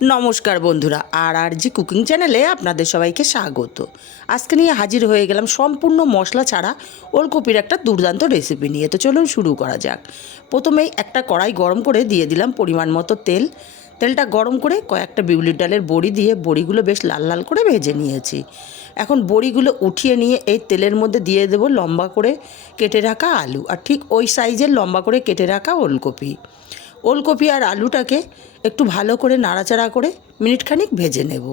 নমস্কার বন্ধুরা, আর আর জি কুকিং চ্যানেলে আপনাদের সবাইকে স্বাগত। আজকে নিয়ে হাজির হয়ে গেলাম সম্পূর্ণ মশলা ছাড়া ওলকপির একটা দুর্দান্ত রেসিপি নিয়ে। তো চলুন শুরু করা যাক। প্রথমেই একটা কড়াই গরম করে দিয়ে দিলাম পরিমাণ মতো তেল। তেলটা গরম করে কয়েকটা বিউলির ডালের বড়ি দিয়ে বড়িগুলো বেশ লাল লাল করে ভেজে নিয়েছি। এখন বড়িগুলো উঠিয়ে নিয়ে এই তেলের মধ্যে দিয়ে দেবো লম্বা করে কেটে রাখা আলু, আর ঠিক ওই সাইজের লম্বা করে কেটে রাখা ওলকপি। ওলকপি আর আলুটাকে একটু ভালো করে নাড়াচাড়া করে মিনিটখানিক ভেজে নেব।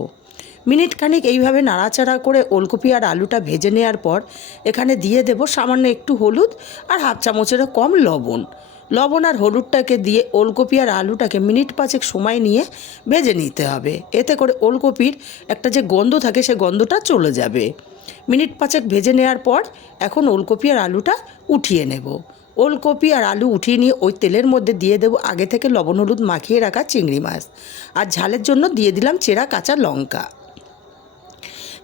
মিনিটখানিক এইভাবে নাড়াচাড়া করে ওলকপি আর আলুটা ভেজে নেওয়ার পর এখানে দিয়ে দেব সামান্য একটু হলুদ আর হাফ চামচেরও কম লবণ। লবণ আর হলুদটাকে দিয়ে ওলকপি আর আলুটাকে মিনিট পাঁচেক সময় নিয়ে ভেজে নিতে হবে। এতে করে ওলকপির একটা যে গন্ধ থাকে সে গন্ধটা চলে যাবে। মিনিট পাঁচেক ভেজে নেওয়ার পর এখন ওলকপি আর আলুটা উঠিয়ে নেব। ওলকপি আর আলু উঠিয়ে নিয়ে ওই তেলের মধ্যে দিয়ে দেবো আগে থেকে লবণ হলুদ মাখিয়ে রাখা চিংড়ি মাছ। আর ঝালের জন্য দিয়ে দিলাম চেরা কাঁচা লঙ্কা।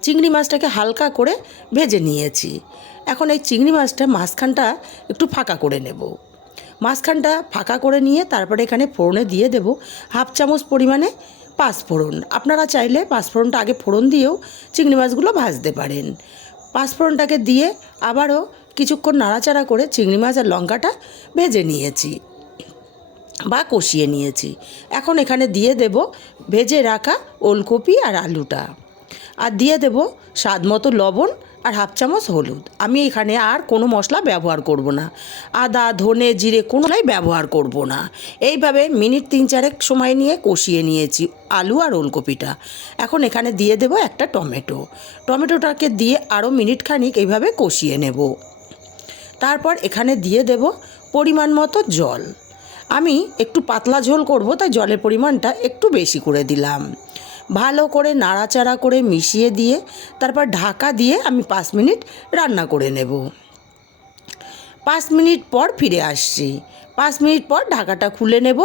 চিংড়ি মাছটাকে হালকা করে ভেজে নিয়েছি। এখন এই চিংড়ি মাছটা মাঝখানটা একটু ফাঁকা করে নেব। মাঝখানটা ফাঁকা করে নিয়ে তারপরে এখানে ফোড়নে দিয়ে দেব হাফ চামচ পরিমাণে পাঁচফোড়ন। আপনারা চাইলে পাঁচফোড়নটা আগে ফোড়ন দিয়েও চিংড়ি মাছগুলো ভাজতে পারেন। পাঁচফোড়নটাকে দিয়ে আবারও কিছুক্ষণ নাড়াচাড়া করে চিংড়ি মাছ আর লঙ্কাটা ভেজে নিয়েছি বা কষিয়ে নিয়েছি। এখন এখানে দিয়ে দেব ভেজে রাখা ওলকপি আর আলুটা। আর দিয়ে দেব স্বাদ মতো লবণ আর হাফ চামচ হলুদ। আমি এখানে আর কোনো মশলা ব্যবহার করব না। আদা, ধনে, জিরে কোনোটাই ব্যবহার করব না। এইভাবে মিনিট তিন চারেক সময় নিয়ে কষিয়ে নিয়েছি আলু আর ওলকপিটা। এখন এখানে দিয়ে দেব একটা টমেটো। টমেটোটাকে দিয়ে আরও মিনিট খানিক এইভাবে কষিয়ে নেব। তারপর এখানে দিয়ে দেব পরিমাণ মতো জল। আমি একটু পাতলা ঝোল করব, তাই জলের পরিমাণটা একটু বেশি করে দিলাম। ভালো করে নাড়াচাড়া করে মিশিয়ে দিয়ে, তারপর ঢাকা দিয়ে আমি পাঁচ মিনিট রান্না করে নেব। পাঁচ মিনিট পর ফিরে আসছি। পাঁচ মিনিট পর ঢাকাটা খুলে নেব।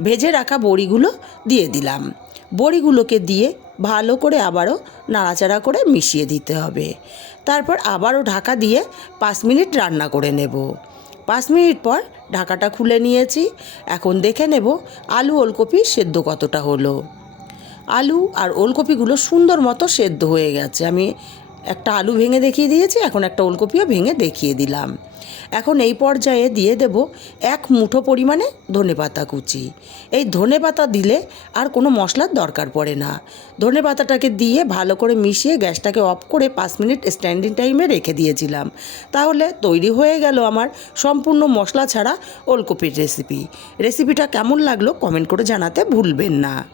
ভেজে রাখা বড়িগুলো দিয়ে দিলাম। বড়িগুলোকে দিয়ে ভালো করে আবারও নাড়াচাড়া করে মিশিয়ে দিতে হবে। তারপর আবারও ঢাকা দিয়ে পাঁচ মিনিট রান্না করে নেব। পাঁচ মিনিট পর ঢাকাটা খুলে নিয়েছি। এখন দেখে নেব আলু ওলকপি সেদ্ধ কতটা হলো। আলু আর ওলকপিগুলো সুন্দর মতো সেদ্ধ হয়ে গেছে। আমি একটা আলু ভেঙে দেখিয়ে দিয়েছি, এখন একটা ওলকপিও ভেঙে দেখিয়ে দিলাম। এখন এই পর্যায়ে দিয়ে দেব এক মুঠো পরিমাণে ধনেপাতা কুচি। এই ধনেপাতা দিলে আর কোনো মশলার দরকার পড়ে না। ধনেপাতাটাকে দিয়ে ভালো করে মিশিয়ে গ্যাসটাকে অফ করে পাঁচ মিনিট স্ট্যান্ডিং টাইমে রেখে দিয়েছিলাম। তাহলে তৈরি হয়ে গেল আমার সম্পূর্ণ মশলা ছাড়া ওলকপির রেসিপি। রেসিপিটা কেমন লাগল কমেন্ট করে জানাতে ভুলবেন না।